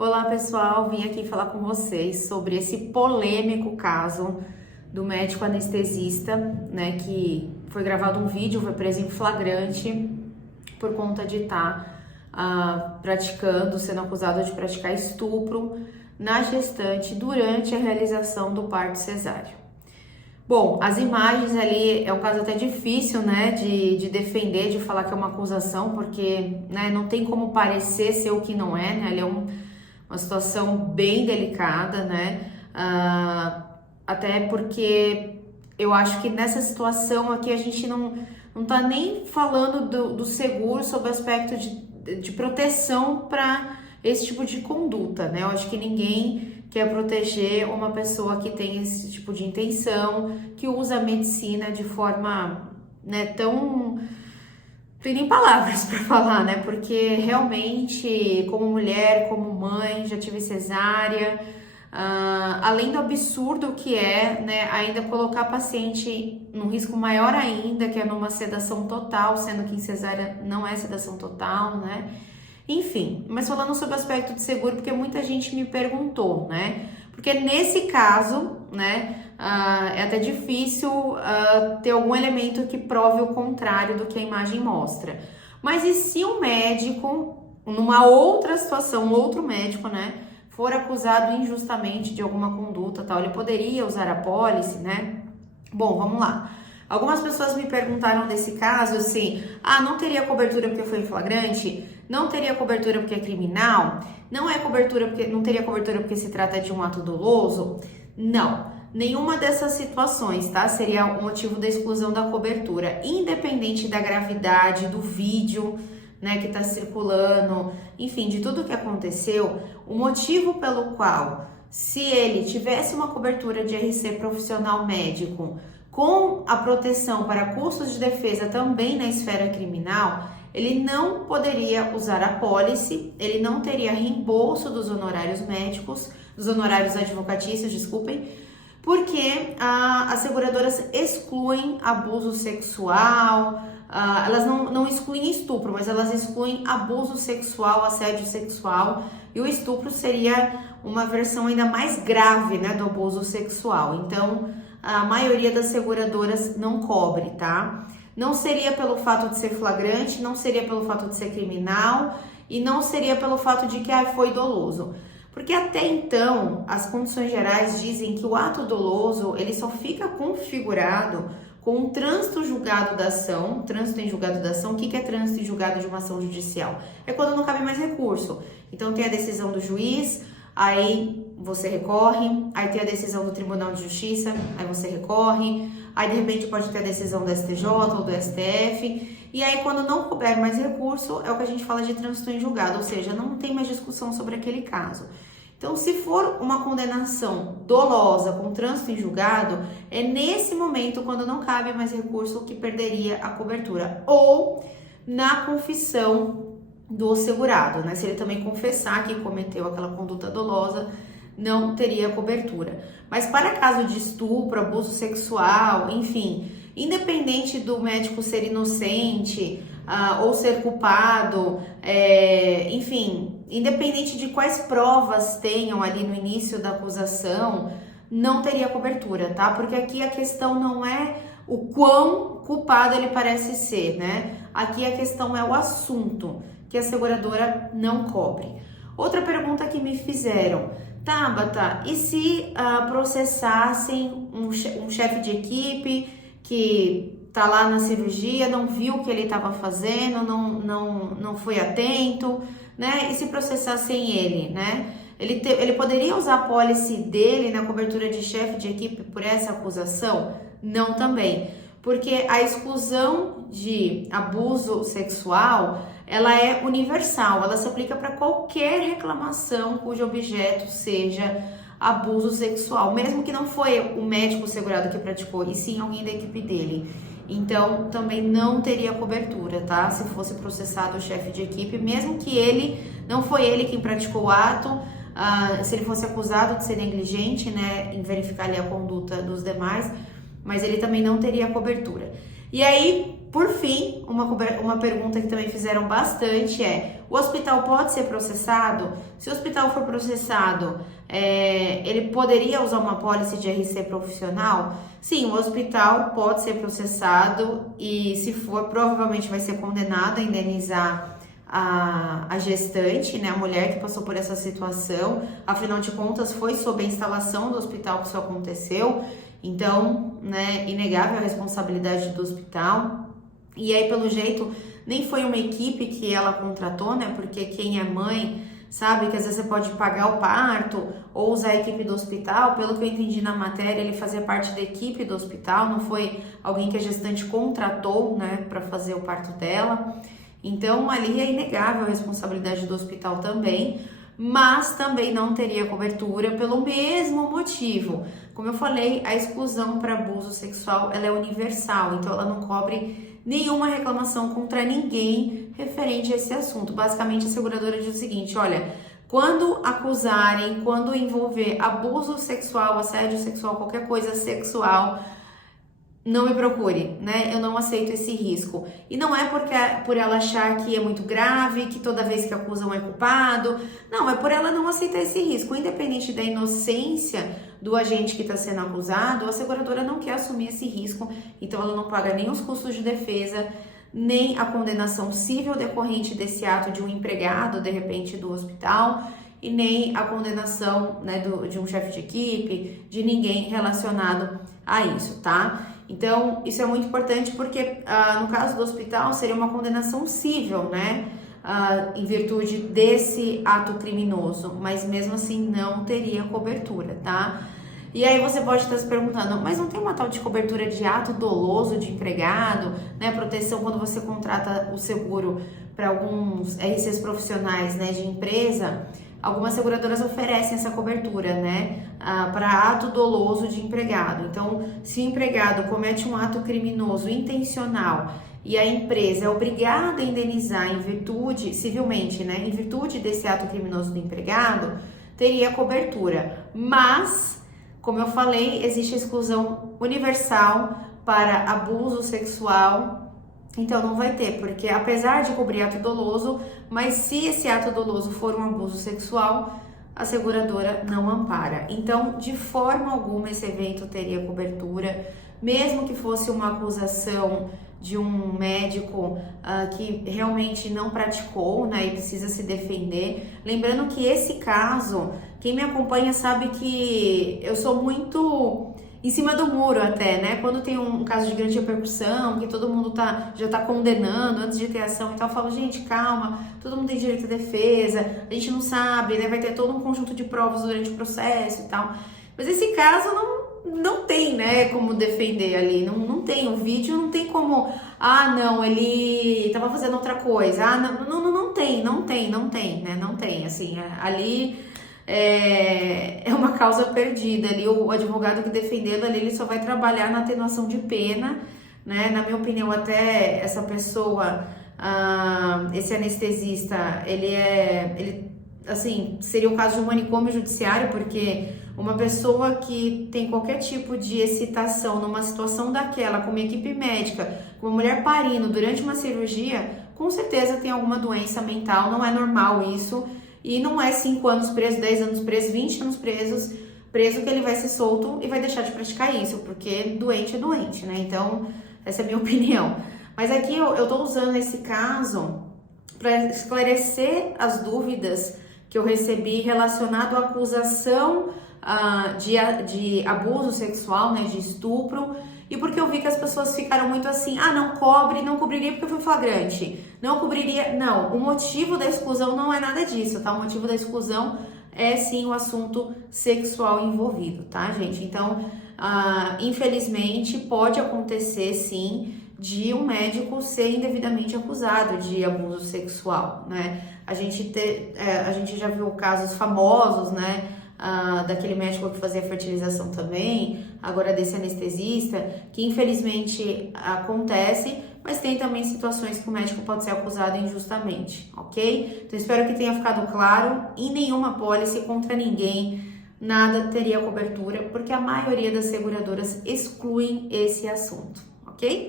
Olá pessoal, vim aqui falar com vocês sobre esse polêmico caso do médico anestesista, né, que foi gravado um vídeo, foi preso em flagrante por conta de estar sendo acusado de praticar estupro na gestante durante a realização do parto cesáreo. Bom, as imagens ali é um caso até difícil, né, de defender, de falar que é uma acusação, porque, né, não tem como parecer ser o que não é, né, ele é uma situação bem delicada, né, até porque eu acho que nessa situação aqui a gente não tá nem falando do seguro sob o aspecto de proteção para esse tipo de conduta, né, eu acho que ninguém quer proteger uma pessoa que tem esse tipo de intenção, que usa a medicina de forma, né, tão... Tem nem palavras para falar, né, porque realmente, como mulher, como mãe, já tive cesárea, além do absurdo que é, né, ainda colocar a paciente num risco maior ainda, que é numa sedação total, sendo que em cesárea não é sedação total, né, enfim, mas falando sobre o aspecto de seguro, porque muita gente me perguntou, né? Porque nesse caso, né, é até difícil ter algum elemento que prove o contrário do que a imagem mostra. Mas e se um médico, numa outra situação, um outro médico, né, for acusado injustamente de alguma conduta, tal, ele poderia usar a apólice, né? Bom, vamos lá. Algumas pessoas me perguntaram desse caso assim, não teria cobertura porque foi em flagrante? Não teria cobertura porque é criminal? Não teria cobertura porque se trata de um ato doloso? Não, nenhuma dessas situações, tá? Seria o motivo da exclusão da cobertura, independente da gravidade do vídeo, né, que tá circulando, enfim, de tudo que aconteceu, o motivo pelo qual, se ele tivesse uma cobertura de RC profissional médico, com a proteção para custos de defesa também na esfera criminal, ele não poderia usar a apólice, ele não teria reembolso dos honorários médicos, dos honorários advocatícios, desculpem, porque as seguradoras excluem abuso sexual, elas não excluem estupro, mas elas excluem abuso sexual, assédio sexual, e o estupro seria uma versão ainda mais grave, né, do abuso sexual. Então, a maioria das seguradoras não cobre, tá? Não seria pelo fato de ser flagrante, não seria pelo fato de ser criminal e não seria pelo fato de que foi doloso. Porque até então, as condições gerais dizem que o ato doloso, ele só fica configurado com um trânsito julgado da ação. Trânsito em julgado da ação, o que é trânsito em julgado de uma ação judicial? É quando não cabe mais recurso. Então tem a decisão do juiz, aí você recorre, aí tem a decisão do Tribunal de Justiça, aí você recorre, aí de repente pode ter a decisão do STJ ou do STF, e aí quando não couber mais recurso, é o que a gente fala de trânsito em julgado, ou seja, não tem mais discussão sobre aquele caso. Então, se for uma condenação dolosa com trânsito em julgado, é nesse momento, quando não cabe mais recurso, que perderia a cobertura, ou na confissão do segurado, né? Se ele também confessar que cometeu aquela conduta dolosa, não teria cobertura. Mas para caso de estupro, abuso sexual, enfim, independente do médico ser inocente ou ser culpado, enfim, independente de quais provas tenham ali no início da acusação, não teria cobertura, tá? Porque aqui a questão não é o quão culpado ele parece ser, né? Aqui a questão é o assunto, que a seguradora não cobre. Outra pergunta que me fizeram: Tabata, e se processassem um chefe de equipe que tá lá na cirurgia, não viu o que ele estava fazendo, não foi atento, né? E se processassem ele, né? Ele poderia usar a apólice dele na cobertura de chefe de equipe por essa acusação? Não também, porque a exclusão de abuso sexual, ela é universal, ela se aplica para qualquer reclamação cujo objeto seja abuso sexual, mesmo que não foi o médico segurado que praticou, e sim alguém da equipe dele. Então, também não teria cobertura, tá? Se fosse processado o chefe de equipe, mesmo que não foi ele quem praticou o ato, se ele fosse acusado de ser negligente, né, em verificar ali a conduta dos demais, mas ele também não teria cobertura. E aí, por fim, uma pergunta que também fizeram bastante é: o hospital pode ser processado? Se o hospital for processado, ele poderia usar uma apólice de RC profissional? Sim, o hospital pode ser processado e, se for, provavelmente vai ser condenado a indenizar a gestante, né, a mulher que passou por essa situação. Afinal de contas, foi sob a instalação do hospital que isso aconteceu. Então, né, inegável a responsabilidade do hospital. E aí, pelo jeito, nem foi uma equipe que ela contratou, né? Porque quem é mãe sabe que às vezes você pode pagar o parto ou usar a equipe do hospital. Pelo que eu entendi na matéria, ele fazia parte da equipe do hospital, não foi alguém que a gestante contratou, né, para fazer o parto dela. Então, ali é inegável a responsabilidade do hospital também, mas também não teria cobertura pelo mesmo motivo. Como eu falei, a exclusão para abuso sexual, ela é universal, então ela não cobre nenhuma reclamação contra ninguém referente a esse assunto. Basicamente, a seguradora diz o seguinte: olha, quando acusarem, quando envolver abuso sexual, assédio sexual, qualquer coisa sexual, não me procure, né? Eu não aceito esse risco. E não é porque por ela achar que é muito grave, que toda vez que acusam é culpado. Não, é por ela não aceitar esse risco. Independente da inocência do agente que está sendo acusado, a seguradora não quer assumir esse risco. Então ela não paga nem os custos de defesa, nem a condenação civil decorrente desse ato de um empregado, de repente, do hospital, e nem a condenação, né, de um chefe de equipe, de ninguém relacionado a isso, tá? Então, isso é muito importante porque, no caso do hospital, seria uma condenação civil, né? Em virtude desse ato criminoso, mas mesmo assim não teria cobertura, tá? E aí você pode estar se perguntando, mas não tem uma tal de cobertura de ato doloso de empregado, né? Proteção quando você contrata o seguro para alguns RCs profissionais, né, de empresa. Algumas seguradoras oferecem essa cobertura, né, para ato doloso de empregado. Então, se o empregado comete um ato criminoso intencional e a empresa é obrigada a indenizar em virtude, civilmente, né, em virtude desse ato criminoso do empregado, teria cobertura. Mas, como eu falei, existe exclusão universal para abuso sexual. Então não vai ter, porque apesar de cobrir ato doloso, mas se esse ato doloso for um abuso sexual, a seguradora não ampara. Então, de forma alguma, esse evento teria cobertura, mesmo que fosse uma acusação de um médico que realmente não praticou, né, e precisa se defender. Lembrando que esse caso, quem me acompanha sabe que eu sou muito em cima do muro até, né? Quando tem um caso de grande repercussão, que todo mundo já tá condenando antes de ter ação e tal, eu falo, gente, calma, todo mundo tem direito à defesa, a gente não sabe, né? Vai ter todo um conjunto de provas durante o processo e tal. Mas esse caso não tem, né, como defender ali, não tem, o vídeo não tem como, não, ele tava fazendo outra coisa, não tem, né? Não tem, assim, ali é uma causa perdida ali, o advogado que defendendo ali, ele só vai trabalhar na atenuação de pena, né? Na minha opinião, até essa pessoa, esse anestesista, ele assim, seria o caso de um manicômio judiciário, porque uma pessoa que tem qualquer tipo de excitação numa situação daquela, com uma equipe médica, com uma mulher parindo durante uma cirurgia, com certeza tem alguma doença mental, não é normal isso. E não é 5 anos preso, 10 anos preso, 20 anos preso que ele vai ser solto e vai deixar de praticar isso, porque doente é doente, né? Então, essa é a minha opinião. Mas aqui eu tô usando esse caso para esclarecer as dúvidas que eu recebi relacionado à acusação de abuso sexual, né, de estupro, e porque eu vi que as pessoas ficaram muito assim, não cobriria porque foi flagrante, não cobriria, não, o motivo da exclusão não é nada disso, tá? O motivo da exclusão é sim o assunto sexual envolvido, tá, gente? Então, infelizmente, pode acontecer sim de um médico ser indevidamente acusado de abuso sexual, né? A gente já viu casos famosos, né? Daquele médico que fazia fertilização também, agora desse anestesista, que infelizmente acontece, mas tem também situações que o médico pode ser acusado injustamente, ok? Então espero que tenha ficado claro, em nenhuma apólice contra ninguém, nada teria cobertura, porque a maioria das seguradoras excluem esse assunto, ok?